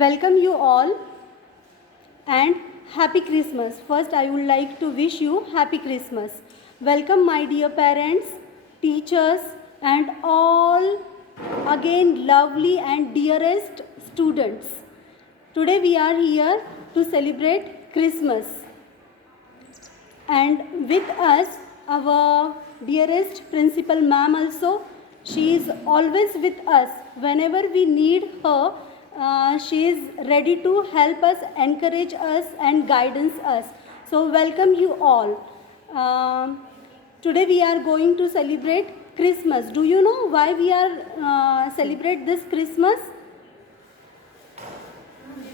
Welcome you all and Happy Christmas. First, I would like to wish you Happy Christmas. Welcome, my dear parents, teachers, and all again lovely and dearest students. Today, we are here to celebrate Christmas. And with us, our dearest principal ma'am also. She is always with us. Whenever we need her, she is ready to help us, encourage us, and guidance us. So welcome you all. Today we are going to celebrate Christmas. Do you know why we are celebrate this Christmas?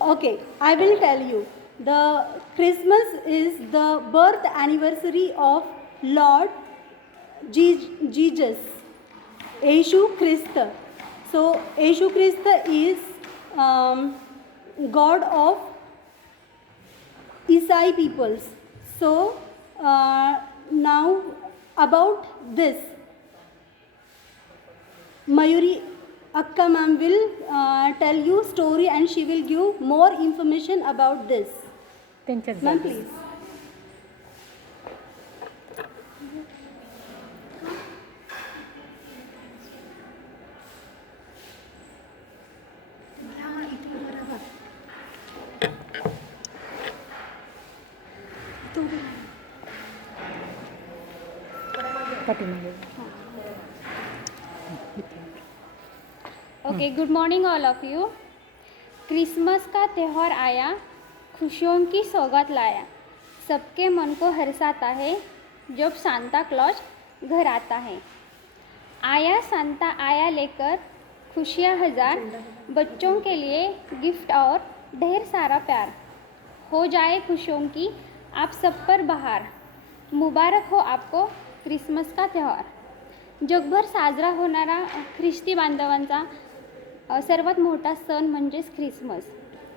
Okay, I will tell you. The Christmas is the birth anniversary of Lord Jesus, Yeshu Christ. So Yeshu Christ is God of Isai peoples. So now about this, Mayuri Akka ma'am will tell you story and she will give more information about this. Ma'am, please. Okay, good morning all of you. Christmas का त्यौहार आया, खुशियों की सौगात लाया, सबके मन को हर्षाता है जब सांता क्लॉज घर आता है। आया सांता आया लेकर खुशियाँ हजार, बच्चों के लिए गिफ्ट और ढेर सारा प्यार। हो जाए खुशियों की आप सब पर बहार, मुबारक हो आपको क्रिसमस का त्यौहार। जगभर साजरा होणारा ख्रिस्ती बांधवांचा सर्वात मोठा सण म्हणजेच ख्रिसमस।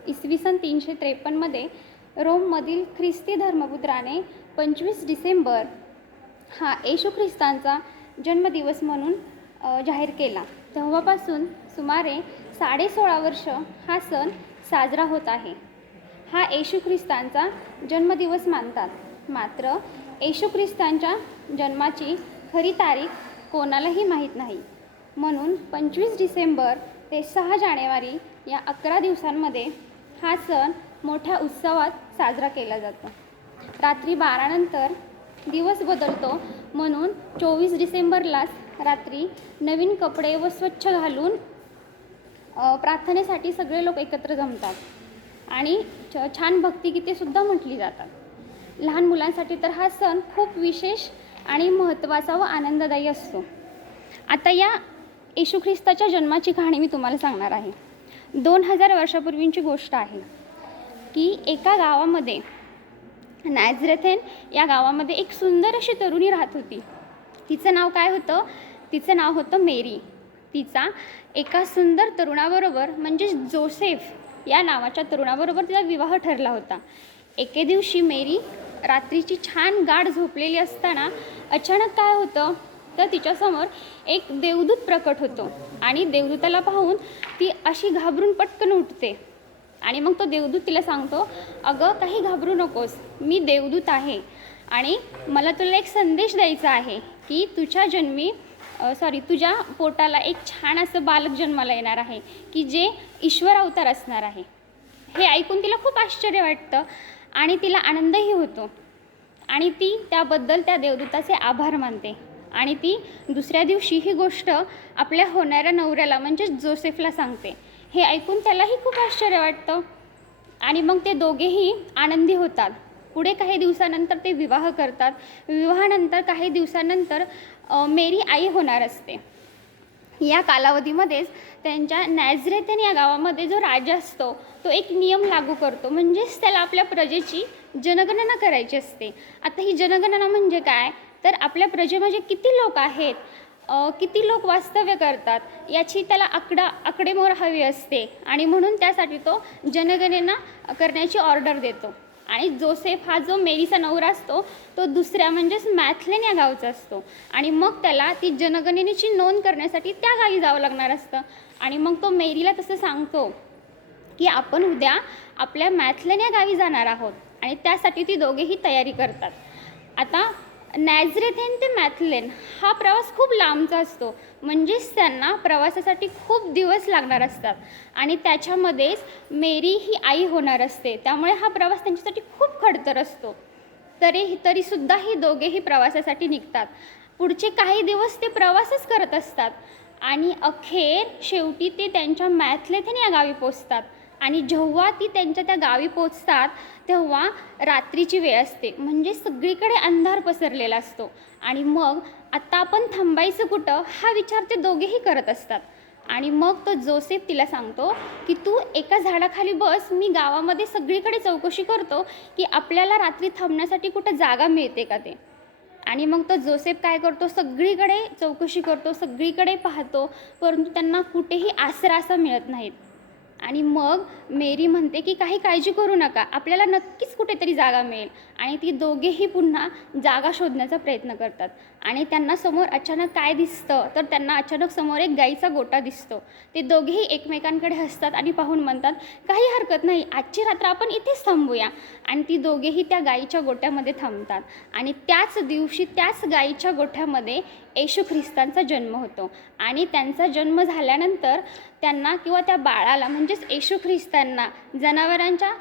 इसवी सन 353मध्ये रोममधील ख्रिस्ती धर्मपुत्राने 25 डिसेंबर हा येशू ख्रिस्तांचा जन्मदिवस म्हणून जाहीर केला। तेव्हापासून सुमारे 16.5 वर्ष हा सण साजरा होत आहे। हा येशू ख्रिस्तांचा जन्मदिवस मानतात। मात्र येशू ख्रिस्तांच्या जन्माची खरी तारीख कोणालाही माहीत नाही, म्हणून 25 डिसेंबर ते 6 जानेवारी या 11 दिवसांमध्ये हा सण मोठ्या उत्सवात साजरा केला जातो। रात्री 12 नंतर दिवस बदलतो, म्हणून 24 डिसेंबरलाच रात्री नवीन कपडे व स्वच्छ घालून प्रार्थनेसाठी सगळे लोक एकत्र जमतात आणि छान भक्तिगीतेसुद्धा म्हटली जातात। लहान मुलांसाठी तर हा सण खूप विशेष आणि महत्त्वाचा व आनंददायी असतो। आता या येशू ख्रिस्ताच्या जन्माची कहाणी मी तुम्हाला सांगणार आहे। 2000 वर्षापूर्वींची गोष्ट आहे की एका गावामध्ये नॅझरेथेन या गावामध्ये एक सुंदर अशी तरुणी राहत होती। तिचं नाव काय होतं? तिचं नाव होतं मेरी। तिचा एका सुंदर तरुणाबरोबर म्हणजे जोसेफ या नावाच्या तरुणाबरोबर तिचा विवाह ठरला होता। एके दिवशी मेरी रात्रीची छान गाढ झोपलेली असताना अचानक काय होतं तर तिच्यासमोर एक देवदूत प्रकट होतो आणि देवदूताला पाहून ती अशी घाबरून पटकन उठते आणि मग तो देवदूत तिला सांगतो, अगं काही घाबरू नकोस, मी देवदूत आहे आणि मला तुला एक संदेश द्यायचा आहे की तुझ्या पोटाला एक छान असं बालक जन्माला येणार आहे की जे ईश्वर अवतार असणार आहे। हे ऐकून तिला खूप आश्चर्य वाटतं आणि तिला आनंदही होतो आणि ती त्याबद्दल त्या देवदूताचे आभार मानते आणि ती दुसऱ्या दिवशी ही गोष्ट आपल्या होणाऱ्या नवऱ्याला म्हणजे जोसेफला सांगते। हे ऐकून त्यालाही खूप आश्चर्य वाटतं आणि मग ते दोघेही आनंदी होतात। पुढे काही दिवसानंतर ते विवाह करतात। विवाहानंतर काही दिवसानंतर मेरी आई होणार असते। या कालावधीमध्येच त्यांच्या नॅझरेथेन या गावामध्ये जो राजा असतो तो एक नियम लागू करतो, म्हणजेच त्याला आपल्या प्रजेची जनगणना करायची असते। आता ही जनगणना म्हणजे काय तर आपल्या प्रजेमध्ये किती लोक आहेत, किती लोक वास्तव्य करतात याची त्याला आकडेमोड हवी असते आणि म्हणून त्यासाठी तो जनगणना करण्याची ऑर्डर देतो। आणि जोसेफ हा जो मेरीचा नवरा असतो तो दुसऱ्या म्हणजेच मॅथलेन या गावचा असतो आणि मग त्याला ती जनगणनेची नोंद करण्यासाठी त्या गावी जावं लागणार असतं आणि मग तो मेरीला तसं सांगतो की आपण उद्या आपल्या मॅथलेन या गावी जाणार आहोत आणि त्यासाठी ती दोघेही तयारी करतात. आता नॅझरेथेन ते मॅथलेन हा प्रवास खूप लांबचा असतो, म्हणजेच त्यांना प्रवासासाठी खूप दिवस लागणार असतात आणि त्याच्यामध्येच मेरी ही आई होणार असते, त्यामुळे हा प्रवास त्यांच्यासाठी खूप खडतर असतो. तरीसुद्धा ही दोघेही प्रवासासाठी निघतात. पुढचे काही दिवस ते प्रवासच करत असतात आणि अखेर शेवटी ते त्यांच्या मॅथलेथेन या गावी पोचतात. आणि जेव्हा ती त्यांच्या त्या गावी पोचतात तेव्हा रात्रीची वेळ असते, म्हणजे सगळीकडे अंधार पसरलेला असतो. आणि मग आता आपण थांबायचं कुठं हा विचार ते दोघेही करत असतात. आणि मग तो जोसेफ तिला सांगतो की तू एका झाडाखाली बस, मी गावामध्ये सगळीकडे चौकशी करतो की आपल्याला रात्री थांबण्यासाठी कुठं जागा मिळते का ते. आणि मग तो जोसेफ काय करतो, सगळीकडे चौकशी करतो, सगळीकडे पाहतो, परंतु त्यांना कुठेही आसरा असा मिळत नाहीत. आणि मग मेरी म्हणते की काही काळजी करू नका, आपल्याला नक्कीच कुठेतरी जागा मिळेल. आणि ती दोघेही पुन्हा जागा शोधण्याचा प्रयत्न करतात. आणि त्यांना समोर अचानक काय दिसतं, तर त्यांना अचानक समोर एक गाईचा गोठा दिसतो. ते दोघेही एकमेकांकडे हसतात आणि पाहून म्हणतात, काही हरकत नाही, आजची रात्र आपण इथेच थांबूया. आणि ती दोघेही त्या गाईच्या गोठ्यामध्ये थांबतात. आणि त्याच दिवशी त्याच गाईच्या गोठ्यामध्ये येशू ख्रिस्तांचा जन्म होतो. आणि त्यांचा जन्म झाल्यानंतर त्यांना किंवा त्या बाळाला म्हणजेच येशू ख्रिस्तांना जनावरांच्या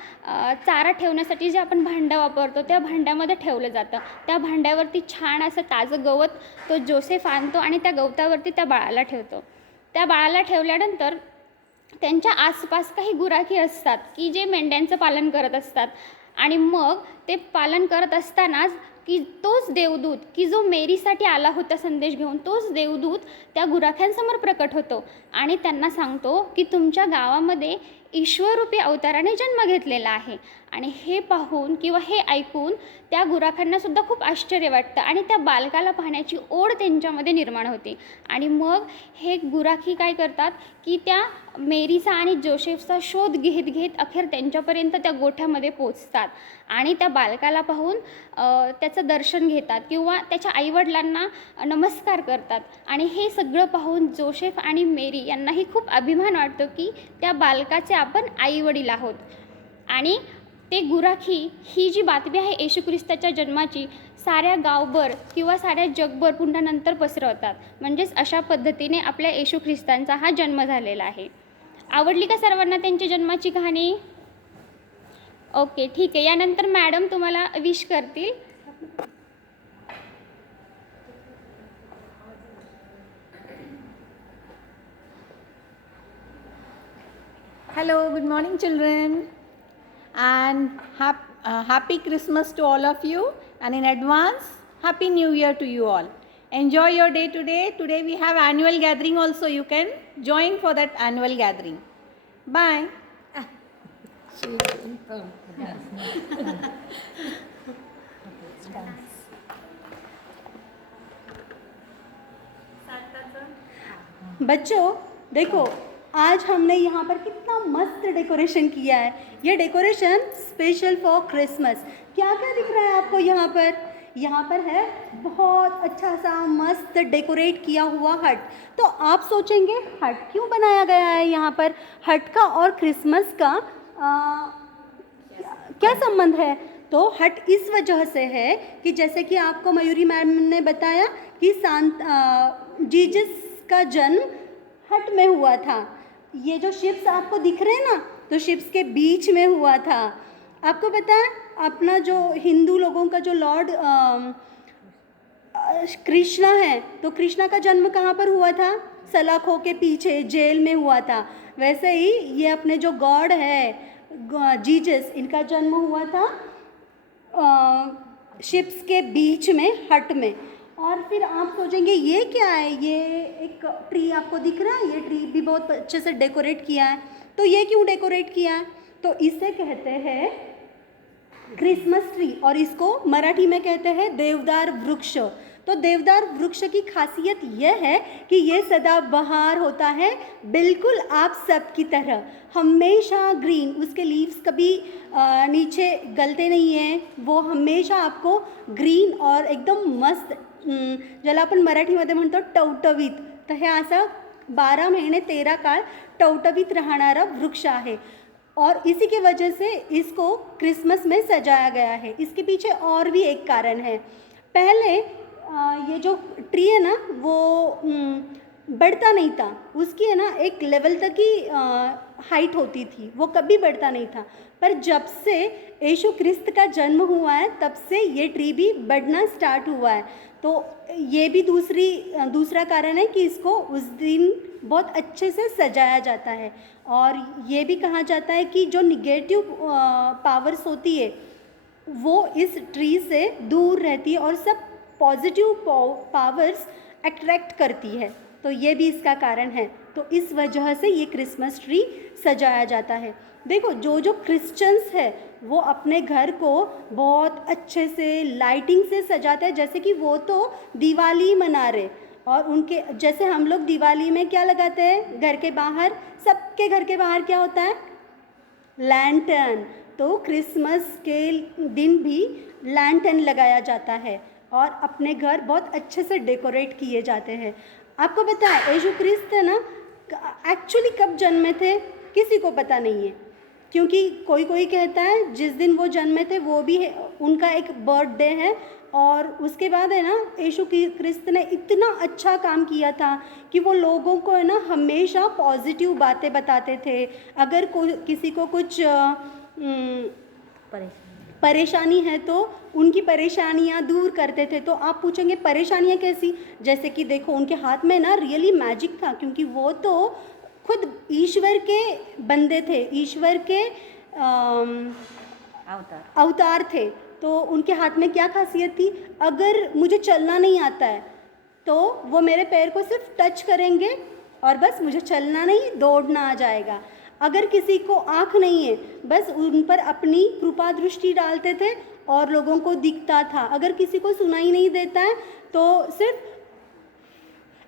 चारा ठेवण्यासाठी जे आपण भांडं वापरतो त्या भांड्यामध्ये ठेवलं जातं. त्या भांड्यावरती छान असं ताजं गवत तो जोसेफ आणतो आणि त्या गवतावरती त्या बाळाला ठेवतो. त्या बाळाला ठेवल्यानंतर त्यांच्या आसपास काही गुराखी असतात की जे मेंढ्यांचं पालन करत असतात. आणि मग ते पालन करत असतानाच की तोच देवदूत की जो मेरीसाठी आला होता संदेश घेऊन, तोच देवदूत त्या गुराख्यांसमोर प्रकट होतो आणि त्यांना सांगतो की तुमच्या गावामध्ये ईश्वररूपी अवताराने जन्म घेतलेला आहे. आणि हे पाहून किंवा हे ऐकून त्या गुराखांनासुद्धा खूप आश्चर्य वाटतं आणि त्या बालकाला पाहण्याची ओढ त्यांच्यामध्ये निर्माण होते. आणि मग हे गुराखी काय करतात की त्या मेरीचा आणि जोसेफचा शोध घेत घेत अखेर त्यांच्यापर्यंत त्या गोठ्यामध्ये पोचतात आणि त्या बालकाला पाहून त्याचं दर्शन घेतात किंवा त्याच्या आईवडिलांना नमस्कार करतात. आणि हे सगळं पाहून जोसेफ आणि मेरी यांनाही खूप अभिमान वाटतो की त्या बालकाचे आपण आईवडील आहोत. आणि ते गुराखी ही जी बातमी आहे येशू ख्रिस्ताच्या जन्माची साऱ्या गावभर किंवा साऱ्या जगभर पुन्हा नंतर पसरवतात. म्हणजेच अशा पद्धतीने आपल्या येशू ख्रिस्तांचा हा जन्म झालेला आहे. आवडली का सर्वांना त्यांच्या जन्माची कहाणी? ओके, ठीक आहे. यानंतर मॅडम तुम्हाला विश करतील. Hello, good morning children, and happy Christmas to all of you, and in advance happy new year to you all. Enjoy your day today. Today we have annual gathering also, you can join for that annual gathering. Bye. बच्चों देखो, आज हमने यहाँ पर कितना मस्त decoration KIA है. ये decoration special for Christmas. क्या क्या दिख रहा है आपको यहाँ पर? यहाँ पर है बहुत अच्छा सा मस्त डेकोरेट किया हुआ हट. तो आप सोचेंगे हट क्यों बनाया गया है यहाँ पर? हट का और क्रिसमस का क्या संबंध है? तो हट इस वजह से है कि जैसे कि आपको मयूरी मैम ने बताया कि जीसस का जन्म हट में हुआ था. ये जो शिप्स आपको दिख रहे हैं ना, तो शिप्स के बीच में हुआ था. आपको पता है अपना जो हिंदू लोगों का जो लॉर्ड कृष्णा है, तो कृष्णा का जन्म कहाँ पर हुआ था? सलाखों के पीछे जेल में हुआ था. वैसे ही ये अपने जो गॉड है जीसस, इनका जन्म हुआ था शिप्स के बीच में, हट में. और फिर आप सोचेंगे ये क्या है? ये एक ट्री आपको दिख रहा है, ये ट्री भी बहुत अच्छे से डेकोरेट किया है. तो ये क्यों डेकोरेट किया है? तो इसे कहते हैं क्रिसमस ट्री और इसको मराठी में कहते हैं देवदार वृक्ष. तो देवदार वृक्ष की खासियत यह है कि ये सदाबहार होता है, बिल्कुल आप सब की तरह, हमेशा ग्रीन. उसके लीव्स कभी नीचे गलते नहीं हैं, वो हमेशा आपको ग्रीन और एकदम मस्त, ज्याला आपण मराठीमध्ये म्हणतो टवटवीत, तर हे असं 12 महिने 13 काळ टवटवीत राहणारा वृक्ष आहे. और इसी की वजह से इसको क्रिसमस में सजाया गया है। इसके पीछे और भी एक कारण है। पहले ये जो ट्री है ना वो बढ़ता नहीं था, उसकी है ना एक लेवल तक ही हाइट होती थी, वो कभी बढ़ता नहीं था। पर जब से यीशु क्रिस्त का जन्म हुआ है तब से ये ट्री भी बढ़ना स्टार्ट हुआ है। तो ये भी दूसरा कारण है कि इसको उस दिन बहुत अच्छे से सजाया जाता है। और ये भी कहा जाता है कि जो निगेटिव पावर्स होती है वो इस ट्री से दूर रहती है और सब पॉजिटिव पावर्स अट्रैक्ट करती है। तो ये भी इसका कारण है। तो इस वजह से ये क्रिसमस ट्री सजाया जाता है। देखो जो जो क्रिश्चियंस है वो अपने घर को बहुत अच्छे से लाइटिंग से सजाते हैं, जैसे कि वो तो दिवाली मना रहे। और उनके जैसे हम लोग दिवाली में क्या लगाते हैं, घर के बाहर, सबके घर के बाहर क्या होता है, लैंटर्न। तो क्रिसमस के दिन भी लैंटर्न लगाया जाता है और अपने घर बहुत अच्छे से डेकोरेट किए जाते हैं। आपको पता है यीशु क्रिस्त है ना एक्चुअली कब जन्मे थे किसी को पता नहीं है, क्योंकि कोई कोई कहता है जिस दिन वो जन्मे थे वो भी है, उनका एक बर्थडे है। और उसके बाद है ना यीशु क्रिस्त ने इतना अच्छा काम किया था कि वो लोगों को है ना हमेशा पॉजिटिव बातें बताते थे। अगर किसी को कुछ परेशानी है तो उनकी परेशानियां दूर करते थे। तो आप पूछेंगे परेशानियां कैसी, जैसे कि देखो उनके हाथ में ना रियली मैजिक था, क्योंकि वो तो खुद ईश्वर के बंदे थे, ईश्वर के अवतार थे। तो उनके हाथ में क्या खासियत थी, अगर मुझे चलना नहीं आता है तो वो मेरे पैर को सिर्फ टच करेंगे और बस मुझे चलना नहीं दौड़ना आ जाएगा। अगर किसी को आँख नहीं है बस उन पर अपनी कृपा दृष्टि डालते थे और लोगों को दिखता था। अगर किसी को सुनाई नहीं देता है तो सिर्फ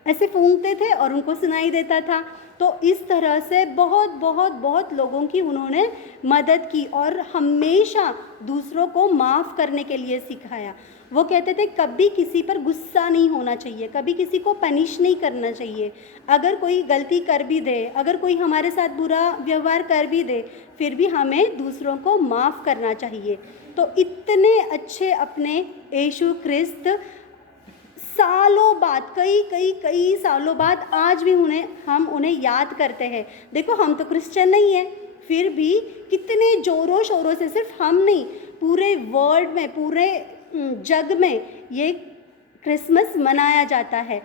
ऐसे फूंकते थे और उनको सुनाई देता था। तो इस तरह से बहुत बहुत बहुत लोगों की उन्होंने मदद की और हमेशा दूसरों को माफ़ करने के लिए सिखाया। वो कहते थे कभी किसी पर गुस्सा नहीं होना चाहिए, कभी किसी को पनिश नहीं करना चाहिए। अगर कोई गलती कर भी दे, अगर कोई हमारे साथ बुरा व्यवहार कर भी दे, फिर भी हमें दूसरों को माफ़ करना चाहिए। तो इतने अच्छे अपने यीशु क्रिस्त सालों बाद, कई सालों बाद आज भी हम उन्हें याद करते हैं। देखो हम तो क्रिश्चियन नहीं हैं, फिर भी कितने ज़ोरों शोरों से, सिर्फ हम नहीं पूरे वर्ल्ड में, पूरे जग में ये क्रिसमस मनाया जाता है।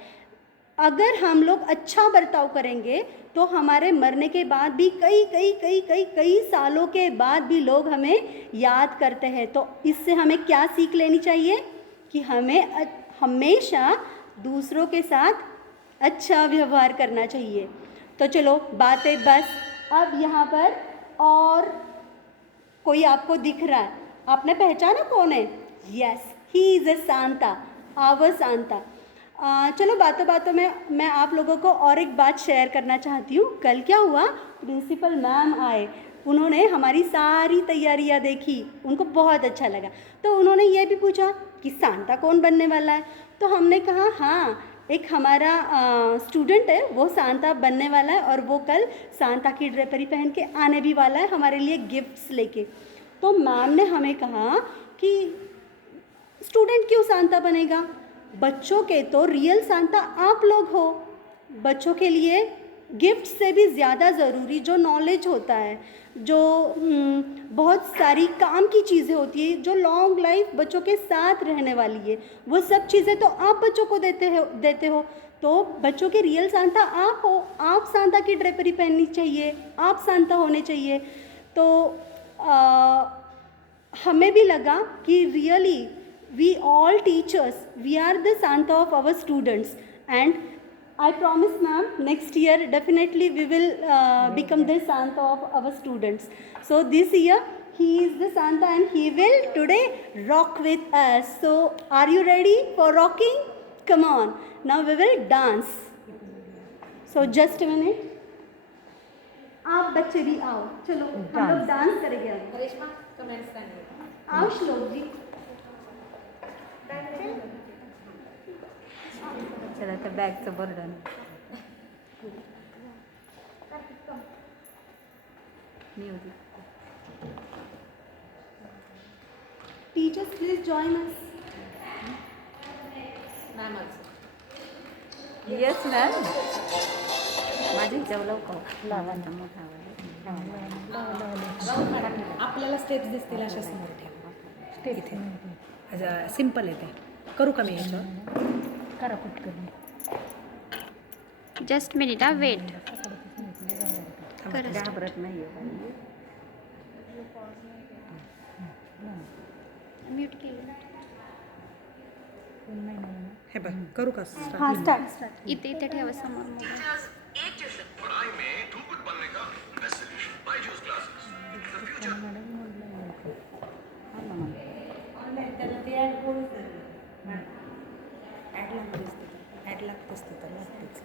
अगर हम लोग अच्छा बर्ताव करेंगे तो हमारे मरने के बाद भी कई सालों के बाद भी लोग हमें याद करते हैं। तो इससे हमें क्या सीख लेनी चाहिए कि हमें हमेशा दूसरों के साथ अच्छा व्यवहार करना चाहिए। तो चलो बातें बस, अब यहाँ पर और कोई आपको दिख रहा है, आपने पहचाना कौन है? Yes, he is a Santa, our Santa. चलो बातों बातों में मैं आप लोगों को और एक बात शेयर करना चाहती हूँ। कल क्या हुआ, प्रिंसिपल मैम आए, उन्होंने हमारी सारी तैयारियाँ देखी, उनको बहुत अच्छा लगा। तो उन्होंने ये भी पूछा कि सांता कौन बनने वाला है। तो हमने कहा हाँ, एक हमारा स्टूडेंट है वो सांता बनने वाला है और वो कल सांता की ड्रेपरी पहन के आने भी वाला है हमारे लिए गिफ्ट्स लेके। तो मैम ने हमें कहा कि स्टूडेंट क्यों सांता बनेगा, बच्चों के तो रियल सांता आप लोग हो। बच्चों के लिए गिफ्ट से भी ज़्यादा ज़रूरी जो नॉलेज होता है, जो बहुत सारी काम की चीज़ें होती है, जो लॉन्ग लाइफ बच्चों के साथ रहने वाली है, वो सब चीज़ें तो आप बच्चों को देते हो। तो बच्चों के रियल सांता आप हो, आप सांता की ड्रेपरी पहननी चाहिए, आप सांता होने चाहिए। तो हमें भी लगा कि really we all teachers, we are the Santa of our students, and I promise ma'am next year definitely we will become the Santa of our students. So this year he is the Santa and he will today rock with us. So are you ready for rocking? Come on, now we will dance. So just a minute, आप बच्चे भी आओ, चलो हम लोग dance करेंगे। आओ श्लोक जी। चला तर बॅगचं burden music Teachers, please join us. Yes ma'am माझी जेवलं लावांना मोठा आपल्याला स्टेप्स दिसतील अशा समोर ठेवा स्टेप इथे सिम्पल आहे ते करू का मी याच्यावर करा पटकन जस्ट मिनिट वेट. घाबरत नाही म्यूट केलं. हे बघ करू का हाँ स्टार्ट. इथे इथे ठेवा समोर मोबाईल. पढ़ाई में धूप बनने का message Byju's classes the future ad लागत असते तर लागतेच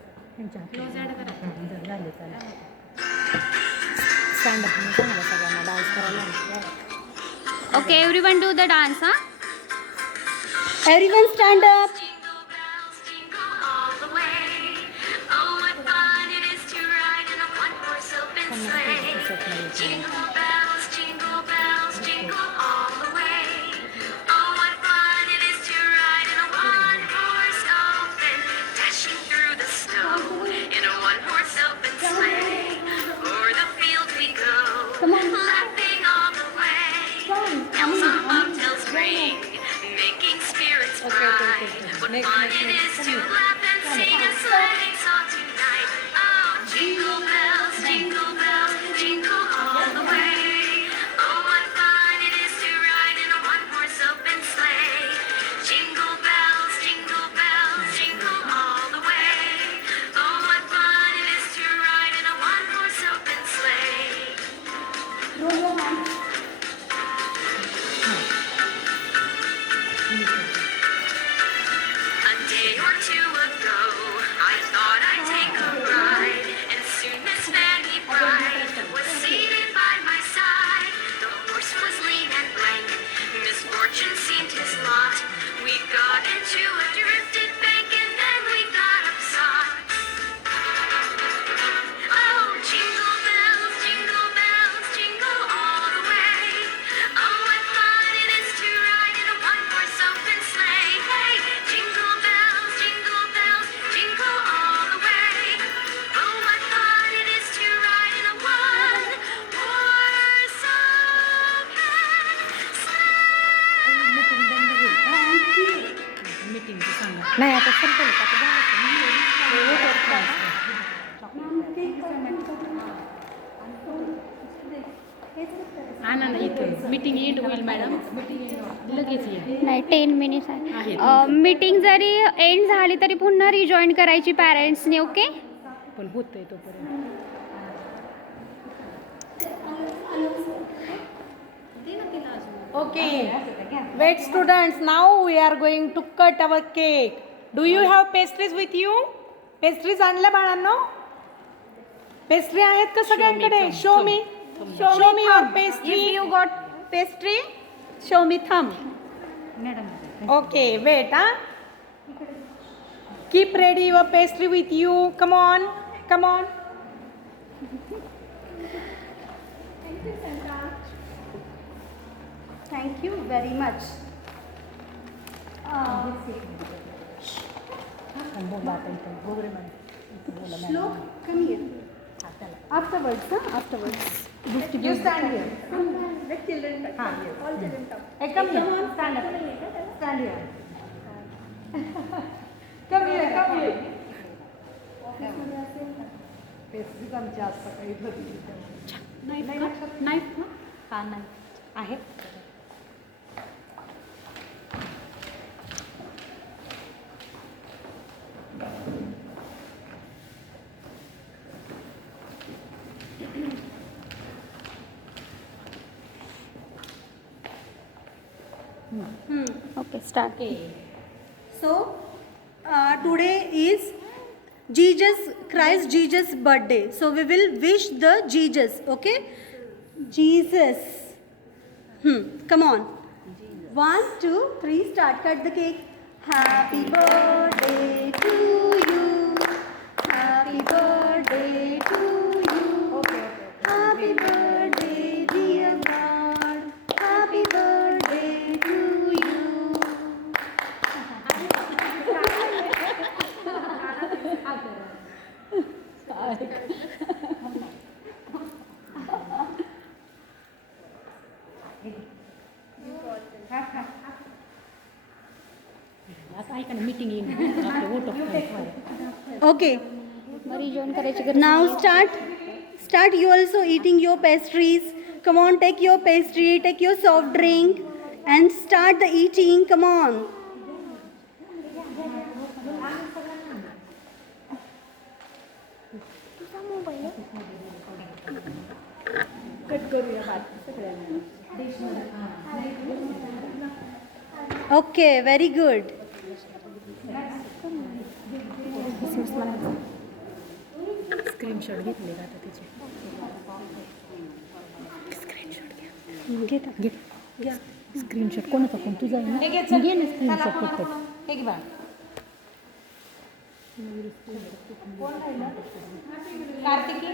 स्टँडअप चांगला सगळ्यांना डान्स करायला. Okay everyone do the dance. हां Everyone stand up. Jingle bells jingle all the way. Oh, what fun it is to ride in a one-horse open sleigh. Jingle bells jingle all the way. Oh, what fun it is to ride in a one-horse open, dashing through the snow in a one-horse open sleigh. O'er the fields we go, laughing all the way. Bells on bobtails ring, making spirits bright. What fun it is to laugh and sing a sleighing song tonight. Oh, jingle bells, jingle all the way. Oh, what fun it is to ride in a one-horse open sleigh. Jingle bells, jingle all the way. Oh, what fun it is to ride in a one-horse open sleigh. Roll your hands. A day or two ago, I thought I'd take a ride, and soon Miss Fanny Bright was seated by my side. The horse was lean and blank, misfortune seemed his lot. We got into a drifted bank, and then we got upsot. Oh, jingle bells, jingle all the way. Oh, what fun it is to ride in a one-horse open sleigh. Hey, jingle bells, jingle all the way. Oh, what fun it is to ride in a one-horse open sleigh. नाही आता संपलं का आता आणा ना इथं meeting end होईल madam लगेच ये नाही 10 मिनिट्स आहे. मीटिंग जरी एंड झाली तरी पुन्हा रिजॉईन करायची पॅरेंट्सने. ओके पण होतंय तोपर्यंत Okay, wait students, now we are going to cut our cake. Do you have pastries with you? Pastries आणल्या बाळांनो? पेस्ट्री आहेत का सगळ्यांकडे? Show me your pastry. If you got pastry, show me thumb. Okay, wait, Keep ready your pastry with you. Come on. Thank you very much. Shlok, come here. Afterwards, afterwards. You stand here. Let children touch. All children touch. Hey, come here. Stand up. Stand here. Come here. Knife, हा नाही आहे. Okay start. So, today is Christ Jesus birthday. So we will wish the Jesus, okay? Jesus. Come on. 1, 2, 3, start. Cut the cake. Happy birthday to you. Happy birthday to you. Happy birthday, dear God. Happy birthday to आता ऐका ना meeting येईल आपलं vote of thanks. Okay. मग rejoin करायची गरज Now नाहीये. start you also eating your pastries. Come on, take your pastry, take your soft drink and start the eating. Come on. Okay, very good. Screenshot घेतले का आता त्याचे घे screenshot कोणाचा फोन तुझा आहे ना हे घे चल. घे ना चला, स्क्रीनशॉट कोणाला पटपट कोणाला? हे घे बाळ. कार्तिकी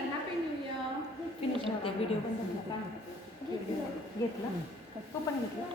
फिनिश होते व्हिडिओ बंद घेतला तो पण घेतला